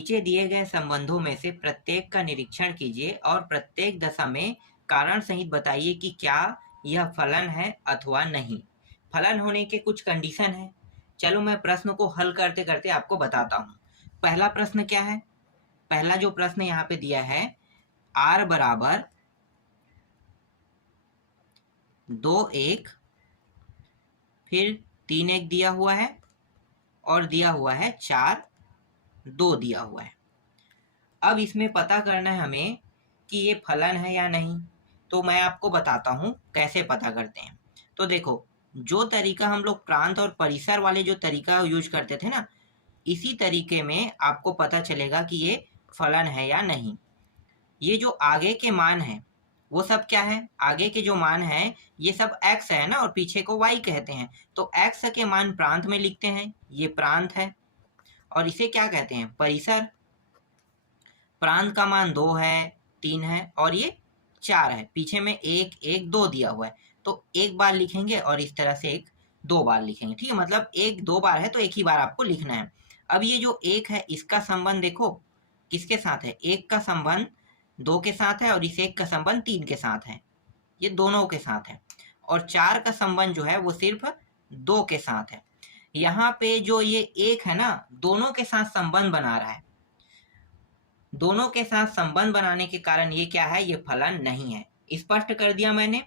नीचे दिए गए संबंधों में से प्रत्येक का निरीक्षण कीजिए और प्रत्येक दशा में कारण सहित बताइए कि क्या यह फलन है अथवा नहीं। फलन होने के कुछ कंडीशन है। चलो मैं प्रश्न को हल करते करते आपको बताता हूँ। पहला प्रश्न क्या है? पहला जो प्रश्न यहाँ पे दिया है, r बराबर 2 1 फिर 3 1 दिया हुआ है और दिया हुआ है 4 2 दिया हुआ है। अब इसमें पता करना है हमें कि ये फलन है या नहीं। तो मैं आपको बताता हूँ कैसे पता करते हैं। तो देखो, जो तरीका हम लोग प्रांत और परिसर वाले जो तरीका यूज करते थे ना, इसी तरीके में आपको पता चलेगा कि ये फलन है या नहीं। ये जो आगे के मान है वो सब क्या है? आगे के जो मान है ये सब x है ना, और पीछे को y कहते हैं। तो x के मान प्रांत में लिखते हैं, ये प्रांत है। और इसे क्या कहते हैं? परिसर। प्रांत का मान 2 है, 3 है और ये 4 है। पीछे में 1 1 2 दिया हुआ है, तो एक बार लिखेंगे और इस तरह से एक 2 बार लिखेंगे। ठीक है, मतलब एक 2 बार है तो एक ही बार आपको लिखना है। अब ये जो 1 है इसका संबंध देखो किसके साथ है? 1 का संबंध 2 के साथ है और इस 1 का संबंध 3 के साथ है, ये दोनों के साथ है। और 4 का संबंध जो है वो सिर्फ 2 के साथ है। यहाँ पे जो ये 1 है ना, दोनों के साथ संबंध बना रहा है। दोनों के साथ संबंध बनाने के कारण ये क्या है? ये फलन नहीं है। स्पष्ट कर दिया मैंने।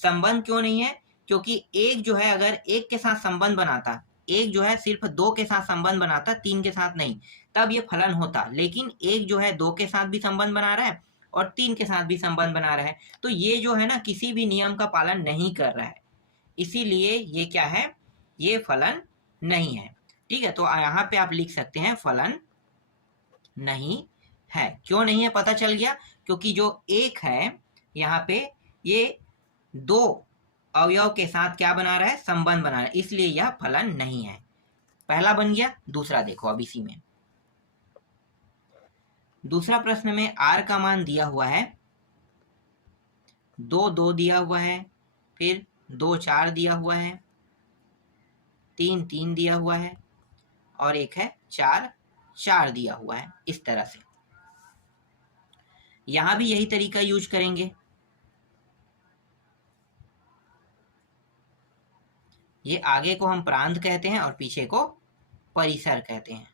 संबंध क्यों नहीं है? क्योंकि एक जो है अगर एक के साथ संबंध बनाता, एक जो है सिर्फ 2 के साथ संबंध बनाता, 3 के साथ नहीं, तब ये फलन होता। लेकिन एक जो है 2 के साथ भी संबंध बना रहा है और 3 के साथ भी संबंध बना रहा है, तो ये जो है ना किसी भी नियम का पालन नहीं कर रहा है। इसीलिए ये क्या है? ये फलन नहीं है। ठीक है, तो यहाँ पे आप लिख सकते हैं फलन नहीं है। क्यों नहीं है पता चल गया? क्योंकि जो 1 है यहाँ पे ये 2 अवयव के साथ क्या बना रहा है? संबंध बना रहा है, इसलिए यह फलन नहीं है। पहला बन गया। दूसरा देखो अब इसी में। दूसरा प्रश्न में r का मान दिया हुआ है 2 2 दिया हुआ है, फिर 2 4 दिया हुआ है, 3 3 दिया हुआ है और एक है 4 4 दिया हुआ है। इस तरह से यहां भी यही तरीका यूज करेंगे। ये आगे को हम प्रांत कहते हैं और पीछे को परिसर कहते हैं।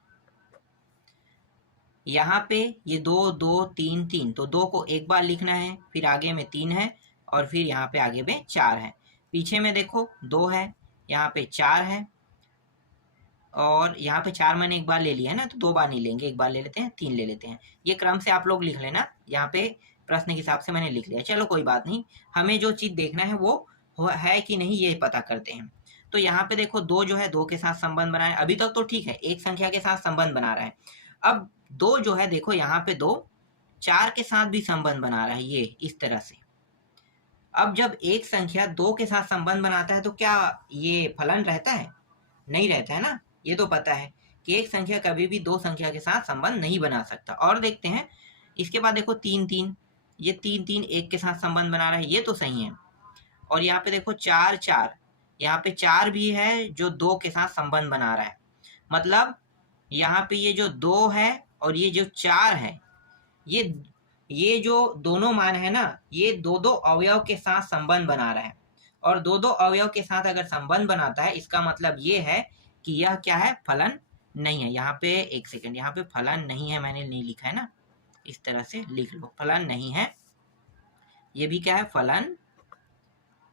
यहाँ पे ये 2 2 3 3, तो 2 को एक बार लिखना है, फिर आगे में 3 है और फिर यहाँ पे आगे में 4 है। पीछे में देखो 2 है, यहाँ पे 4 है और यहाँ पे 4 मैंने एक बार ले लिया है ना, तो 2 बार नहीं लेंगे, एक बार ले लेते हैं, 3 ले लेते हैं। ये क्रम से आप लोग लिख लेना। यहाँ पे प्रश्न के हिसाब से मैंने लिख लिया। चलो कोई बात नहीं, हमें जो चीज़ देखना है वो है कि नहीं ये पता करते हैं। तो यहाँ पे देखो 2 जो है 2 के साथ संबंध बना है, अभी तक तो ठीक है, एक संख्या के साथ संबंध बना रहा है। अब 2 जो है देखो यहाँ पे 2 4 के साथ भी संबंध बना रहा है, ये इस तरह से। अब जब एक संख्या 2 के साथ संबंध बनाता है तो क्या ये फलन रहता है? नहीं रहता है ना। ये तो पता है कि एक संख्या कभी भी 2 संख्या के साथ संबंध नहीं बना सकता। और देखते हैं इसके बाद देखो 3 3, ये 3 3 एक के साथ संबंध बना रहा है, ये तो सही है। और यहाँ पे देखो 4 4, यहाँ पे 4 भी है जो 2 के साथ संबंध बना रहा है। मतलब यहाँ पे ये जो 2 है और ये जो 4 है, ये जो दोनों मान है ना, ये 2 2 अवयव के साथ संबंध बना रहा है। और 2 2 अवयव के साथ अगर संबंध बनाता है, इसका मतलब ये है कि यह क्या है? फलन नहीं है। यहाँ पे एक सेकंड, यहाँ पे फलन नहीं है मैंने नहीं लिखा है ना, इस तरह से लिख लो, फलन नहीं है। ये भी क्या है? फलन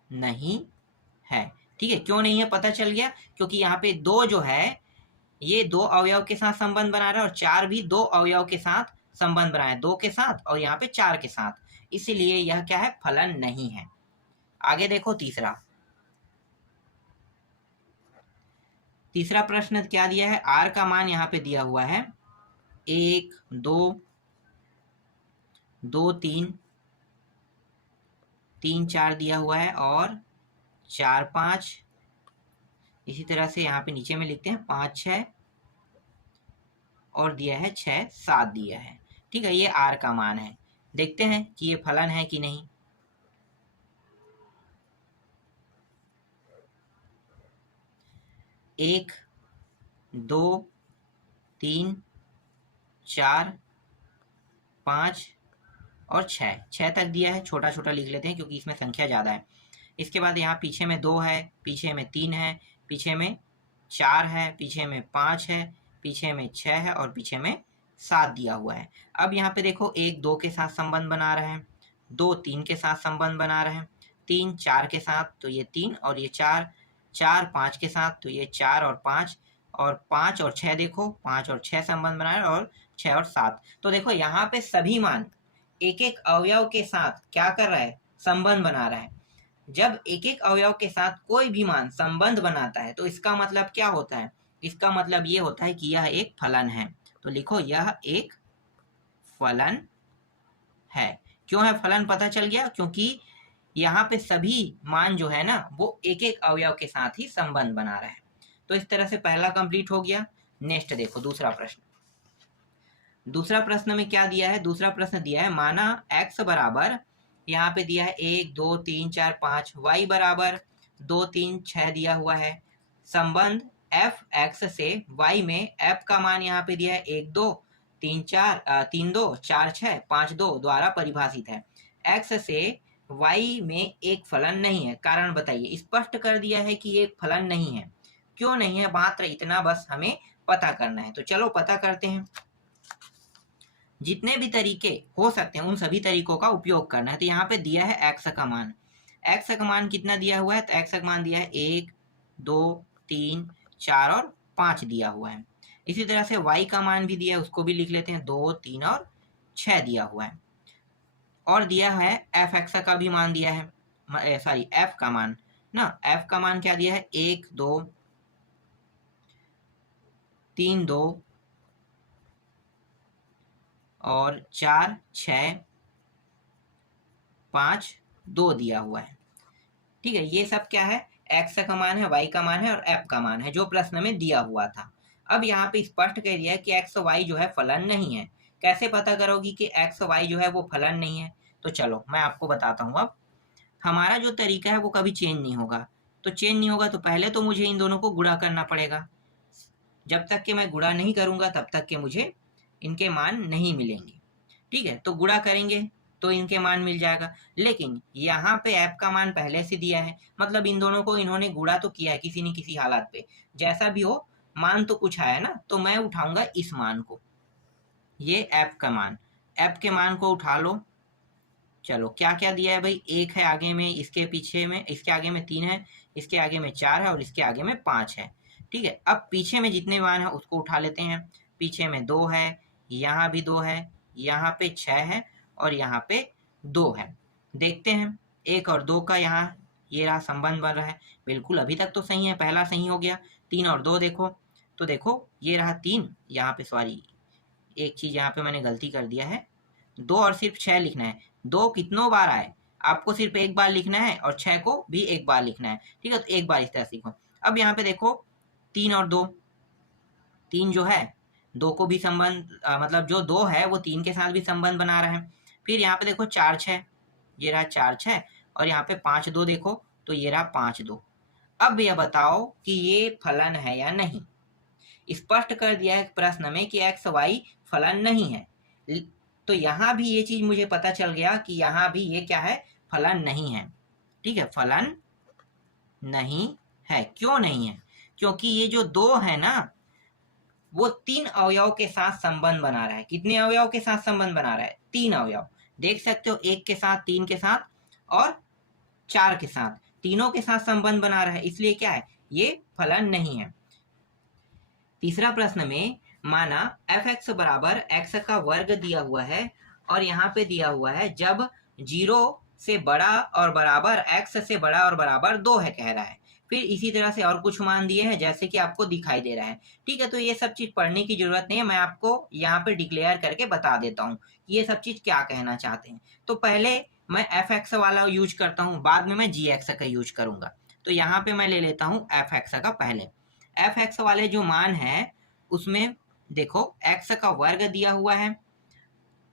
नहीं है। ठीक है, क्यों नहीं है पता चल गया? क्योंकि यहाँ पे 2 जो है ये 2 अवयव के साथ संबंध बना रहा है और 4 भी 2 अवयव के साथ संबंध बना है, 2 के साथ और यहाँ पे 4 के साथ, इसीलिए यह क्या है? फलन नहीं है। आगे देखो तीसरा। तीसरा प्रश्न क्या दिया है? r का मान यहाँ पे दिया हुआ है 1 2 2 3 3 4 दिया हुआ है और 4 5। इसी तरह से यहाँ पे नीचे में लिखते हैं 5 6 और दिया है 6 7 दिया है। ठीक है, ये r का मान है। देखते हैं कि ये फलन है कि नहीं। 1 2 3 4, 5 और 6 तक दिया है। छोटा छोटा लिख लेते हैं क्योंकि इसमें संख्या ज़्यादा है। इसके बाद यहाँ पीछे में 2 है, पीछे में 3 है, पीछे में 4 है, पीछे में 5 है, पीछे में 6 है और पीछे में 7 दिया हुआ है। अब यहाँ पे देखो 1 2 के साथ संबंध बना रहे हैं, 2 3 के साथ संबंध बना रहे हैं, 3 4 के साथ तो ये 3 और ये 4, 4 5 के साथ तो ये 4 और 5, और 5 और 6 देखो 5 और 6 संबंध बना रहे हैं, और 6 और 7। तो देखो यहाँ पे सभी मान एक एक अवयव के साथ क्या कर रहा है, संबंध बना रहा है। जब एक एक अवयव के साथ कोई भी मान संबंध बनाता है तो इसका मतलब क्या होता है, इसका मतलब ये होता है कि यह एक फलन है। तो लिखो यह एक फलन है। क्यों है फलन पता चल गया, क्योंकि यहाँ पे सभी मान जो है ना वो एक एक अवयव के साथ ही संबंध बना रहा है। तो इस तरह से पहला कंप्लीट हो गया। नेक्स्ट देखो दूसरा प्रश्न। दूसरा प्रश्न में क्या दिया है, दूसरा प्रश्न दिया है माना x बराबर, यहाँ पे दिया है 1 2 3 4 5, y बराबर 2 3 6 दिया हुआ है। संबंध f(x) से y में f का मान यहाँ पे दिया है 1 2 3 2 4 6 5 2 द्वारा परिभाषित है। x से y में एक फलन नहीं है, कारण बताइए। स्पष्ट कर दिया है कि एक फलन नहीं है। क्यों नहीं है, मात्र इतना बस हमें पता करना है। तो चलो पता करते हैं। जितने भी तरीके हो सकते हैं उन सभी तरीकों का उपयोग करना है। तो यहाँ पे दिया है x का मान, x का मान कितना दिया हुआ है, तो x का मान दिया है 1 2 3 4 और 5 दिया हुआ है। इसी तरह से y का मान भी दिया है, उसको भी लिख लेते हैं, 2 3 और 6 दिया हुआ है। और दिया है f(x) का भी मान दिया है, सॉरी f का मान ना, f का मान क्या दिया है, 1 2 3 2 और 4 6 5 2 दिया हुआ है। ठीक है, ये सब क्या है, x का मान है, y का मान है और f का मान है, जो प्रश्न में दिया हुआ था। अब यहाँ पे स्पष्ट कह दिया है कि x y जो है फलन नहीं है। कैसे पता करोगी कि x y जो है वो फलन नहीं है, तो चलो मैं आपको बताता हूँ। अब हमारा जो तरीका है वो कभी चेंज नहीं होगा। तो चेंज नहीं होगा तो पहले तो मुझे इन दोनों को गुणा करना पड़ेगा। जब तक कि मैं गुणा नहीं करूँगा तब तक के मुझे इनके मान नहीं मिलेंगे। ठीक है, तो गुणा करेंगे तो इनके मान मिल जाएगा। लेकिन यहाँ पे f का मान पहले से दिया है, मतलब इन दोनों को इन्होंने गुणा तो किया है किसी न किसी हालत पे। जैसा भी हो मान तो कुछ आया ना, तो मैं उठाऊंगा इस मान को, ये f का मान, f के मान को उठा लो। चलो क्या क्या दिया है भाई, 1 है आगे में, इसके पीछे में, इसके आगे में 3 है, इसके आगे में 4 है और इसके आगे में 5 है। ठीक है, अब पीछे में जितने मान है उसको उठा लेते हैं। पीछे में 2 है, यहाँ भी 2 है, यहाँ पे 6 है और यहाँ पे 2 है। देखते हैं 1 और 2 का यहाँ ये रहा संबंध बन रहा है। बिल्कुल अभी तक तो सही है, पहला सही हो गया। 3 और 2 देखो, तो देखो ये रहा 3, यहाँ पे सॉरी एक चीज यहाँ पे मैंने गलती कर दिया है, 2 और सिर्फ 6 लिखना है। 2 कितनों बार आए, आपको सिर्फ एक बार लिखना है और 6 को भी एक बार लिखना है। ठीक है, तो एक बार इस तरह सीखो। अब यहाँ पे देखो 3 और 2, 3 जो है 2 को भी संबंध मतलब जो 2 है वो 3 के साथ भी संबंध बना रहे हैं। फिर यहाँ पे देखो 4 6, ये रहा 4 6 और यहाँ पे 5 2 देखो, तो ये रहा 5 2। अब यह बताओ कि ये फलन है या नहीं। स्पष्ट कर दिया है प्रश्न में कि एक्स वाई फलन नहीं है। तो यहाँ भी ये चीज मुझे पता चल गया कि यहाँ भी ये क्या है, फलन नहीं है। ठीक है, फलन नहीं है। क्यों नहीं है, क्योंकि ये जो 2 है ना वो 3 अवयव के साथ संबंध बना रहा है। कितने अवयव के साथ संबंध बना रहा है, 3 अवयव। देख सकते हो 1 के साथ, 3 के साथ और 4 के साथ, तीनों के साथ संबंध बना रहा है, इसलिए क्या है, ये फलन नहीं है। तीसरा प्रश्न में माना f(x) बराबर x का वर्ग दिया हुआ है और यहाँ पे दिया हुआ है जब 0 से बड़ा और बराबर x से बड़ा और बराबर 2 है कह रहा है। फिर इसी तरह से और कुछ मान दिए हैं जैसे कि आपको दिखाई दे रहा है। ठीक है, तो ये सब चीज पढ़ने की जरूरत नहीं है, मैं आपको यहाँ पे डिक्लेयर करके बता देता हूँ ये सब चीज क्या कहना चाहते हैं। तो पहले मैं f(x) वाला यूज करता हूँ, बाद में मैं g(x) का यूज करूंगा। तो यहाँ पे मैं ले लेता हूँ f(x) का। पहले f(x) वाले जो मान है उसमें देखो x का वर्ग दिया हुआ है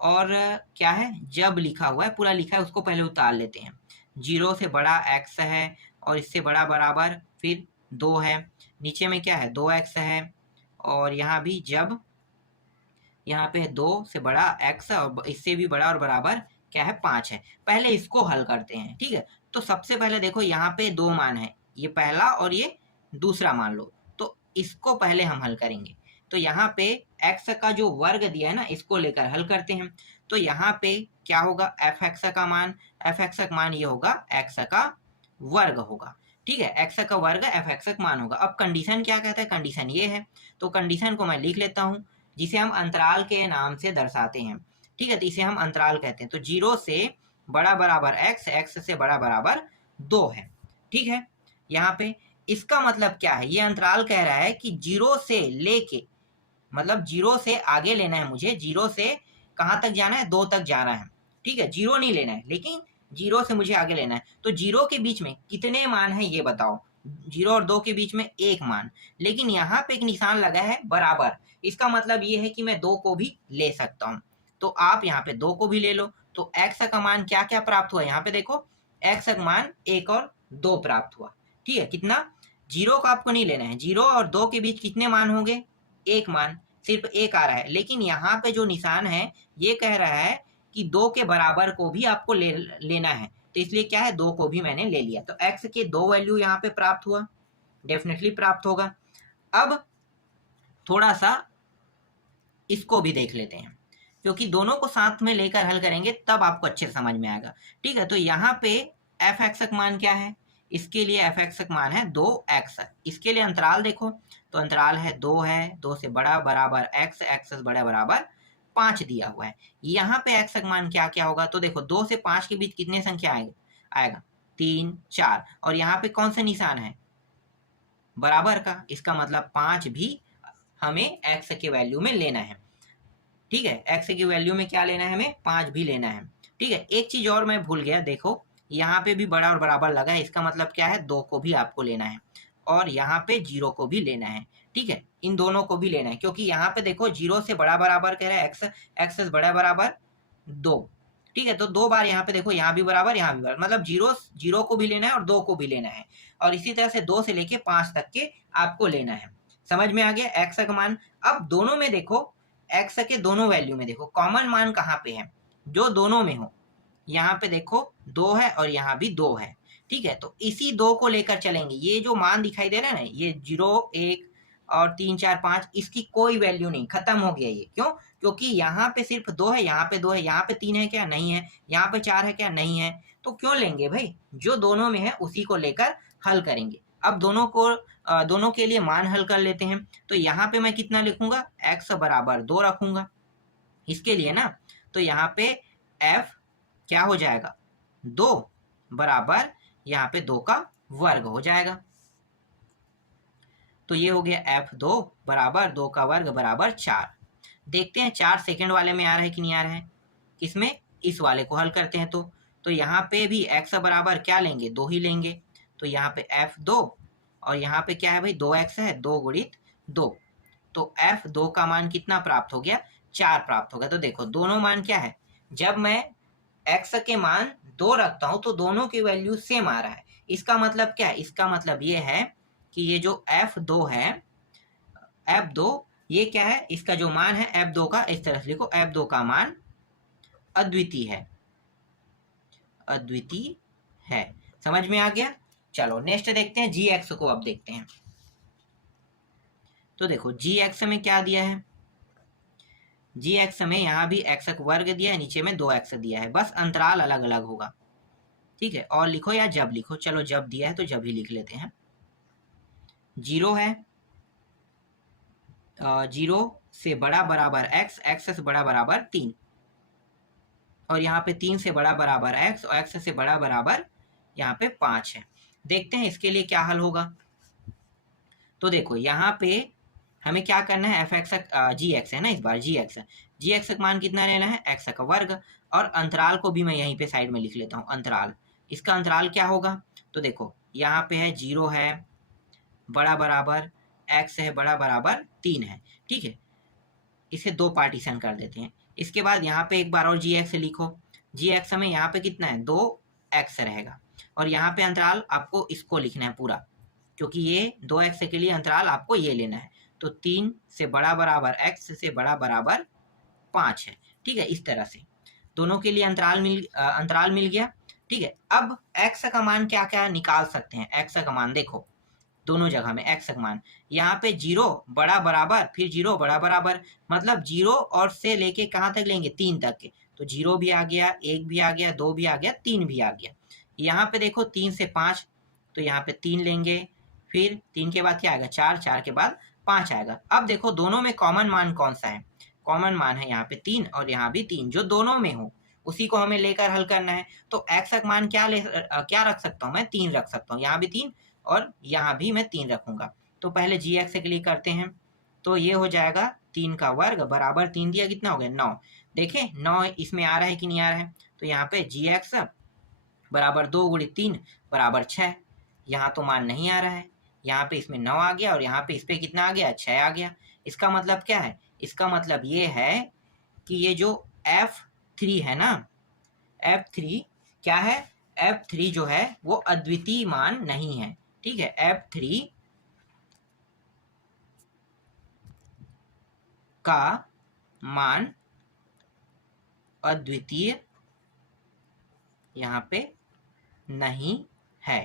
और क्या है, जब लिखा हुआ है, पूरा लिखा है, उसको पहले उतार लेते हैं। 0 से बड़ा x है और इससे बड़ा बराबर फिर 2 है। नीचे में क्या है, 2x है और यहाँ भी जब यहाँ पे 2 से बड़ा x और इससे भी बड़ा और बराबर क्या है 5 है। पहले इसको हल करते हैं, ठीक है। तो सबसे पहले देखो यहाँ पे 2 मान है, ये पहला और ये दूसरा मान लो, तो इसको पहले हम हल करेंगे। तो यहाँ पे x का जो वर्ग दिया है ना, इसको लेकर हल करते हैं। तो यहाँ पे क्या होगा, f(x) का मान, f(x) का मान ये होगा x का वर्ग होगा, ठीक है। x का वर्ग f(x) का मान होगा। अब कंडीशन क्या कहता है, कंडीशन ये है, तो कंडीशन को मैं लिख लेता हूँ, जिसे हम अंतराल के नाम से दर्शाते हैं, ठीक है। तो इसे हम अंतराल कहते हैं। तो 0 से बड़ा बराबर x, x से बड़ा बराबर 2 है, ठीक है। यहाँ पे इसका मतलब क्या है, ये अंतराल कह रहा है कि 0 से लेके, मतलब 0 से आगे लेना है मुझे, 0 से कहाँ तक जाना है, 2 तक जाना है, ठीक है। 0 नहीं लेना है, लेकिन 0 से मुझे आगे लेना है। तो 0 के बीच में कितने मान है ये बताओ, 0 और 2 के बीच में 1 मान, लेकिन यहाँ पे एक निशान लगा है बराबर, इसका मतलब ये है कि मैं 2 को भी ले सकता हूँ। तो आप यहाँ पे 2 को भी ले लो। तो x का मान क्या क्या प्राप्त हुआ, यहाँ पे देखो x का मान 1 और 2 प्राप्त हुआ, ठीक है। कितना, 0 का आपको नहीं लेना है, 0 और 2 के बीच कितने मान होंगे, 1 मान, सिर्फ 1 आ रहा है। लेकिन यहाँ पे जो निशान है ये कह रहा है कि 2 के बराबर को भी आपको लेना है, तो इसलिए क्या है, 2 को भी मैंने ले लिया। तो x के 2 वैल्यू यहाँ पे प्राप्त हुआ, डेफिनेटली प्राप्त होगा। अब थोड़ा सा इसको भी देख लेते हैं, क्योंकि दोनों को साथ में लेकर हल करेंगे तब आपको अच्छे से समझ में आएगा, ठीक है। तो यहाँ पे f(x) का मान क्या है, इसके लिए f(x) का मान है 2x। इसके लिए अंतराल देखो, तो अंतराल है 2 है, 2 से बड़ा बराबर x, x से बड़ा बराबर 5 दिया हुआ है। यहाँ पे x का मान क्या क्या होगा, तो देखो 2 से 5 के बीच कितने संख्या आएगा 3, 4, और यहाँ पे कौन सा निशान है, बराबर का, इसका मतलब 5 भी हमें x के वैल्यू में लेना है, ठीक है। x की वैल्यू में क्या लेना है, हमें 5 भी लेना है, ठीक है। एक चीज और मैं भूल गया, देखो यहाँ पे भी बड़ा और बराबर लगा है, इसका मतलब क्या है, 2 को भी आपको लेना है, और यहाँ पे 0 को भी लेना है, ठीक है। इन दोनों को भी लेना है, क्योंकि यहाँ पे देखो 0 से बड़ा बराबर कह रहा है x, x से बड़ा बराबर 2, ठीक है। तो 2 बार यहाँ पे देखो, यहाँ भी बराबर, यहाँ भी बराबर, मतलब 0 को भी लेना है और 2 को भी लेना है, और इसी तरह से 2 से लेके 5 तक के आपको लेना है। समझ में आ गया x का मान। अब दोनों में देखो, x के दोनों वैल्यू में देखो कॉमन मान कहाँ पे है, जो दोनों में हो, यहाँ पे देखो 2 है और यहाँ भी 2 है, ठीक है। तो इसी 2 को लेकर चलेंगे। ये जो मान दिखाई दे रहा है ना, ये 0, 1 और 3, 4, 5, इसकी कोई वैल्यू नहीं, खत्म हो गया ये। क्यों, क्योंकि यहाँ पे सिर्फ 2 है, यहाँ पे 2 है, यहाँ पे 3 है क्या, नहीं है, यहाँ पे 4 है क्या, नहीं है। तो क्यों लेंगे भाई, जो दोनों में है उसी को लेकर हल करेंगे। अब दोनों के लिए मान हल कर लेते हैं। तो यहाँ पे मैं कितना लिखूंगा, x बराबर 2 रखूंगा इसके लिए ना। तो यहाँ पे f क्या हो जाएगा, 2 बराबर यहाँ पे 2 का वर्ग हो जाएगा। तो ये हो गया f(2) बराबर 2 का वर्ग बराबर 4। देखते हैं 4 सेकंड वाले में आ रहा है कि नहीं आ रहा है, किसमें, इस वाले को हल करते हैं। तो यहाँ पे भी x बराबर क्या लेंगे, 2 ही लेंगे। तो यहाँ पे f(2) और यहाँ पे क्या है भाई, 2x है, 2 गुणित 2। तो f(2) का मान कितना प्राप्त हो गया, 4 प्राप्त हो गया। तो देखो दोनों मान क्या है, जब मैं x के मान 2 रखता हूं तो दोनों की वैल्यू सेम आ रहा है। इसका मतलब क्या है, इसका मतलब ये है कि ये जो f(2) है, f(2) ये क्या है, इसका जो मान है f(2) का, इस तरह से लिखो, f(2) का मान अद्वितीय है, अद्वितीय है। समझ में आ गया। चलो नेक्स्ट देखते हैं, gx को अब देखते हैं। तो देखो gx में क्या दिया है, gx में यहाँ भी x का वर्ग दिया है, नीचे में 2x दिया है, बस अंतराल अलग अलग होगा, ठीक है। और लिखो या जब लिखो, चलो जब दिया है तो जब ही लिख लेते हैं। 0 है, 0 से बड़ा बराबर x, x से बड़ा बराबर 3, और यहाँ पे 3 से बड़ा बराबर x और x से बड़ा बराबर यहाँ पे 5 है। देखते हैं इसके लिए क्या हल होगा। तो देखो यहाँ पे हमें क्या करना है, gx है ना, इस बार gx का मान कितना लेना है, x का वर्ग, और अंतराल को भी मैं यहीं पे साइड में लिख लेता हूँ, अंतराल, इसका अंतराल क्या होगा। तो देखो यहाँ पे है 0 है, बड़ा बराबर x है, बड़ा बराबर 3 है, ठीक है। इसे 2 पार्टीशन कर देते हैं। इसके बाद यहाँ पे एक बार और gx लिखो, gx में यहाँ पे कितना है, 2x रहेगा, और यहाँ पे अंतराल आपको इसको लिखना है पूरा, क्योंकि ये 2x के लिए अंतराल आपको ये लेना है। तो 3 से बड़ा बराबर x से बड़ा बराबर 5 है। ठीक है, इस तरह से दोनों के लिए अंतराल मिल गया। ठीक है, अब x का मान क्या क्या निकाल सकते हैं। x का मान देखो, दोनों जगह में x का मान, यहाँ पे 0 बड़ा बराबर, फिर 0 बड़ा बराबर, मतलब 0 और से लेके कहाँ तक लेंगे, 3 तक के। तो 0 भी आ गया, 1 भी आ गया, 2 भी आ गया, 3 भी आ गया। यहाँ पे देखो 3 से 5, तो यहाँ पे 3 लेंगे, फिर 3 के बाद क्या आएगा, 4, 4 के बाद 5 आएगा। अब देखो दोनों में कॉमन मान कौन सा है, कॉमन मान है यहाँ पे 3 और यहाँ भी 3, जो दोनों में हो उसी को हमें लेकर हल करना है। तो x का मान क्या रख सकता हूँ मैं, 3 रख सकता हूँ, यहाँ भी 3 और यहाँ भी मैं 3 रखूंगा। तो पहले gx के लिए करते हैं, तो ये हो जाएगा 3 का वर्ग बराबर 3 दिया, कितना हो गया 9। देखें 9 इसमें आ रहा है कि नहीं आ रहा है, तो यहाँ पे gx बराबर 2 × 3 बराबर 6। यहाँ तो मान नहीं आ रहा है, यहाँ पे इसमें 9 आ गया और यहाँ पे इस पे कितना आ गया, 6 आ गया। इसका मतलब क्या है, इसका मतलब ये है कि ये जो f3 है ना, f3 क्या है, f3 जो है वो अद्वितीय मान नहीं है। ठीक है, f3 का मान अद्वितीय यहाँ पे नहीं है।